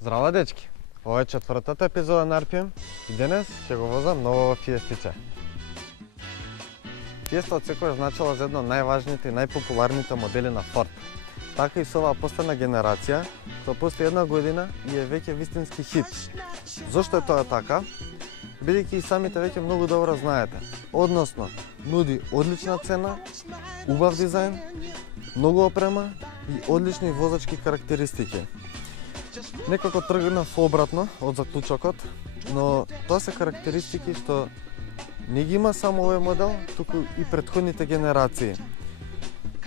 Здраво, дечки! Ова е четвртата епизода на RPM и денес ќе го возам ново Фиестиче. Фиеста од секоја значила за едно од најважните и најпопуларните модели на Ford. Така и со оваа последна генерација, тоа постои една година и е веќе вистински хит. Зошто е тоа така? Бидејќи и самите веќе многу добро знаете. Односно, нуди одлична цена, убав дизајн, многу опрема и одлични возачки карактеристики. Некако тргнав обратно од заклучокот, но тоа се карактеристики што не ги има само овој модел, туку и претходните генерации.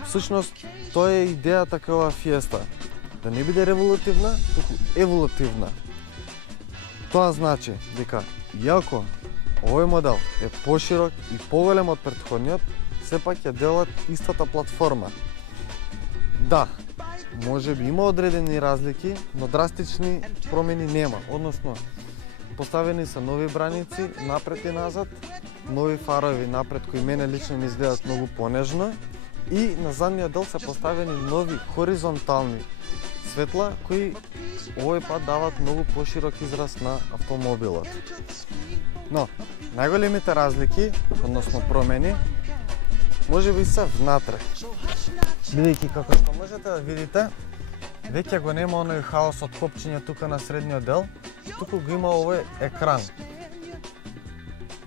Всушност, тоа е идејата кај оваа Фиеста, да не биде револутивна, туку еволутивна. Тоа значи дека иако овој модел е поширок и поголем од претходниот, сепак ќе делат истата платформа. Да, може би има одредени разлики, но драстични промени нема. Односно, поставени се нови браници напред и назад, нови фарови напред кои мене лично ми изгледат многу понежно и на задниот дел се поставени нови хоризонтални светла кои овој пат дават многу поширок израз на автомобилот. Но, најголемите разлики, односно промени, може би се внатре. Бидејќи како што можете да видите, веќе го нема оној хаос од копчиња тука на средниот дел, туку го има овој екран.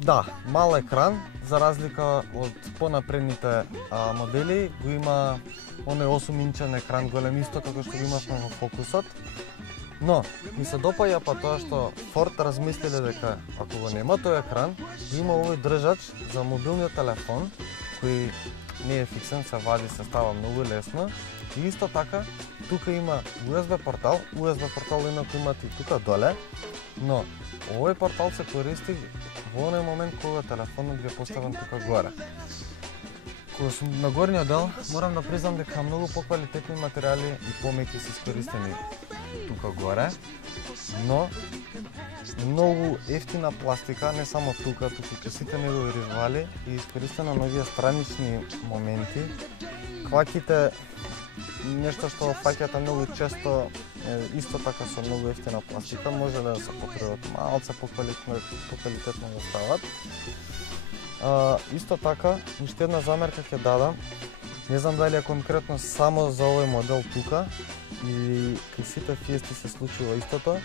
Да, мал екран, за разлика од понапредните модели, го има оној 8-инчен екран голем исто како што го имавме во Фокусот. Но, ми се допаѓа па тоа што Ford размислиле дека ако го нема тој екран, го има овој држач за мобилниот телефон, кој не е фиксен, се вади, се става многу лесно. И исто така, тука има USB портал инаку имате и тука доле, но овој портал се користи во оној момент кога телефонот ви е поставен тука горе. Кога сум на горниот дел, морам да признам дека многу поквалитетни материјали и помеки се искористени тука горе, но многу ефтина пластика, не само тука, туку кај сите негови ривали и искористена на овие странични моменти. Кваките, нешто што фаќате многу често, исто така со многу ефтина пластика, може да се покриват малце поквалитетно да стават. Исто така, уште една замерка ќе дадам, не знам дали е конкретно само за овој модел тука, и кај сите Фиести се случува истото,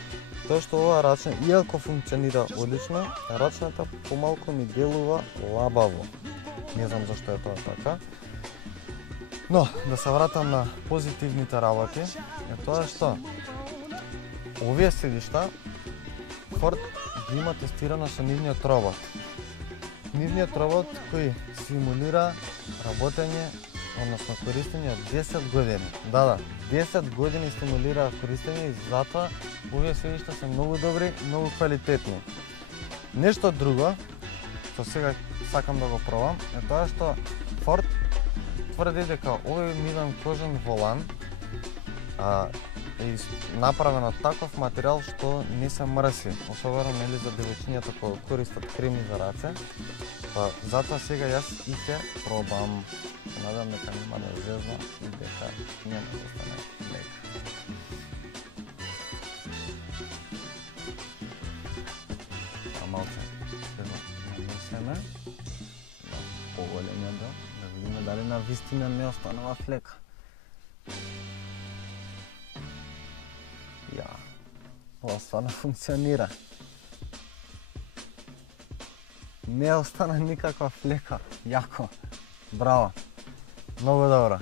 тоа што оваа рачна, иако функционира одлично, рачната помалку ми делува лабаво. Не знам зашто е тоа така. Но, да се вратам на позитивните работи, е тоа што овие седишта Ford ги има тестирано со нивниот робот. Нивниот робот кој симулира работење, односно користење од 10 години. Да, 10 години стимулира користење и затоа овие седишта се многу добри, многу квалитетни. Нешто друго, што сега сакам да го пробам, е тоа што Ford тврди дека овој миден кожен волан е направен од таков материјал што не се мрси, особено нели за девојчињата кои користат креми за раце. Затоа сега јас и ќе пробам. Се надам дека нема да зезна и дека нема да стане лек. Малце нанесеме на поголемиот дел, да видиме дали на вистина не останува флека. Ја, ова стварно функционира. Не остана никаква флека. Јако. Браво. Многу добро.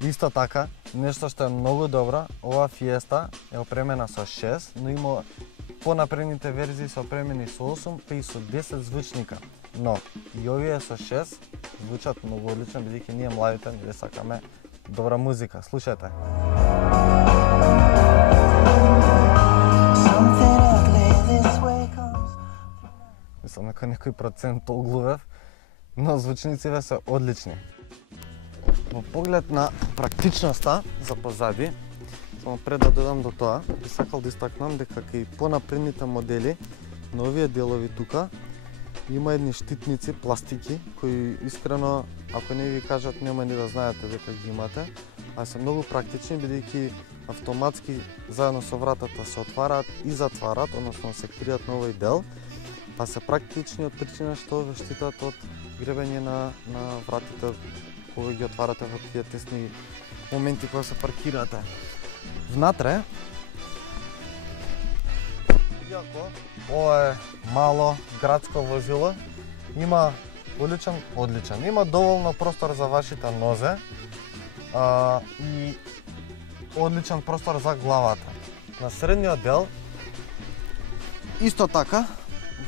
Исто така, нешто што е многу добро, оваа Фиеста е опремена со 6, но има понапредните верзии се опремени со 8, па и со 10 звучника. Но и овие со 6 звучат многу одлично, бидејќи ние младите не сакаме добра музика. Слушајте. Мислам дека некој процент оглувев, но звучниците се одлични. Во поглед на практичноста за позади, само пред да додам до тоа, би сакал да истакнам дека кај понапредните модели на овие делови тука има едни штитници, пластики, кои искрено, ако не ви кажат, нема ни да знаете дека ги имате, а се многу практични, бидејќи автоматски заедно со вратата се отвараат и затвараат, односно се кријат на овој дел, па се практични од причина што ве штитат од гребење на вратите кога ги отварате во тие тесни моменти кога се паркирате. Внатре, иако ова е мало градско возило, има одличен. Има доволно простор за вашите нозе и одличен простор за главата. На средниот дел, исто така,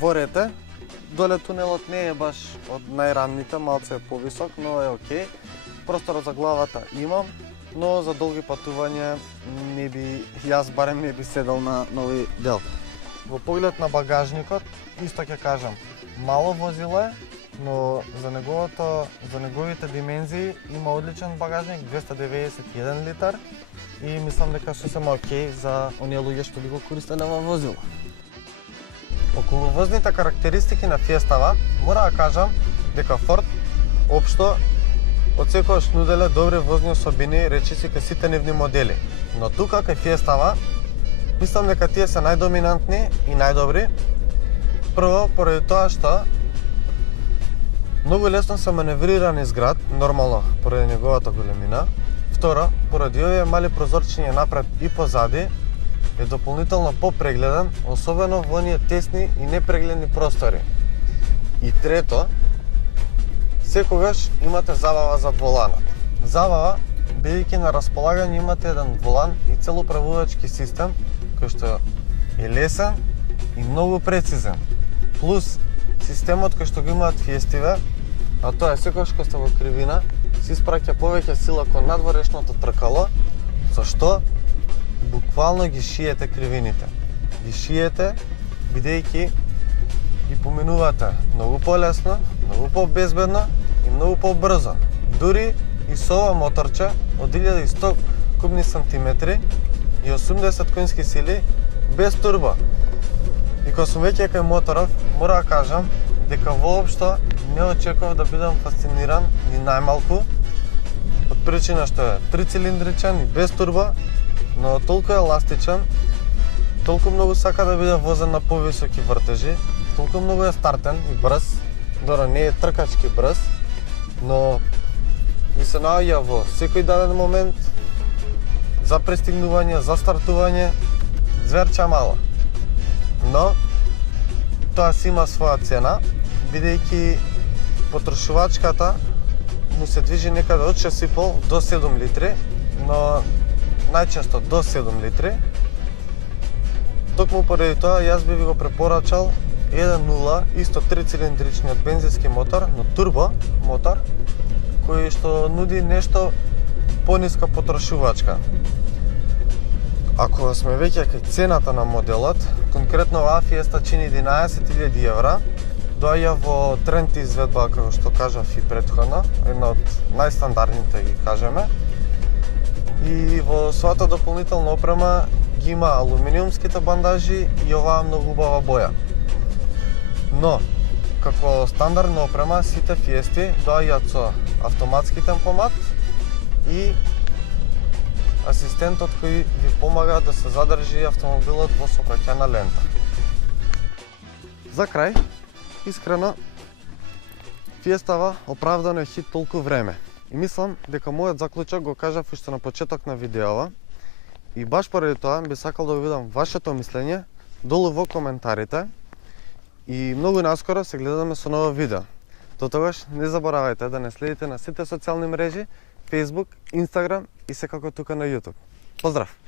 во рете, доле тунелот не е баш од најранните, малце е повисок, но е окей. Простор за главата имам, но за долги патување јас барем не би седел на овој дел. Во поглед на багажникот, исто ќе кажам, мало возило е, но за неговите димензии има одличен багажник, 291 литар и мислам дека сосема окей за оние луѓе што би го користеле ова возило. Околу возните карактеристики на Фиестава, мора да кажам дека Форд општо од секогаш нуделе добри возни особини речиси кај сите нивни модели. Но тука кај Фиестава, мислам дека тие се најдоминантни и најдобри. Прво, поради тоа што многу лесно се маневрира низ град, нормално поради неговата големина. Второ, поради овие мали прозорчиња напред и позади, е дополнително попрегледен, особено во оние тесни и непрегледни простори. И трето, секогаш имате забава за воланот. Забава, бидејќи на располагање имате еден волан и цел управувачки систем, кој што е лесен и многу прецизен. Плюс, системот кој што го имаат Фиестиве, а тоа е секогаш кога сте во кривина, се испраќа повеќе сила кон надворешното тркало, со што буквално ги шиете кривините. Ги шиете, бидејќи ги поминувате многу полесно, многу побезбедно и многу побрзо. Дури и со ова моторче од 1100 кубни сантиметри и 80 конски сили без турбо. И кога сум веќе кај моторов, мора да кажам дека воопшто не очекував да бидам фасциниран ни најмалку, од причина што е трицилиндричен и без турбо, но толку еластичен, толку многу сака да биде возен на повисоки вртежи, толку многу е стартен и брз, добро не е тркачки брз, но ви се наоѓа во секој даден момент за пристигнување, за стартување, зверча мало. Но тоа си има своја цена, бидејќи потрошувачката му се движи некаде од 6,5 до 7 литри, но најчесто до 7 литри. Токму поради тоа јас би ви го препорачал 1.0 исто трицилиндричниот бензински мотор, но турбо мотор, кој што нуди нешто пониска потрошувачка. Ако сме веќе кај цената на моделот, конкретно оваа Фиеста чини 11.000 евра, доаѓа во тренд изведба, како што кажав и претходно, една од најстандардните ги кажеме. И во својата дополнителна опрема ги има алуминиумските бандажи и оваа многу убава боја. Но, како стандардна опрема, сите Фиести доаѓаат со автоматски темпомат и асистентот кој ви помага да се задржи автомобилот во сообраќајна лента. За крај, искрено, Фиестава оправдано е хит толку време. И мислам дека мојот заклучок го кажав уште на почеток на видеова и баш поради тоа би сакал да ви видам вашето мислење долу во коментарите и многу наскоро се гледаме со ново видео. До тогаш не заборавајте да не следите на сите социјални мрежи, Facebook, Instagram и секако тука на YouTube. Поздрав!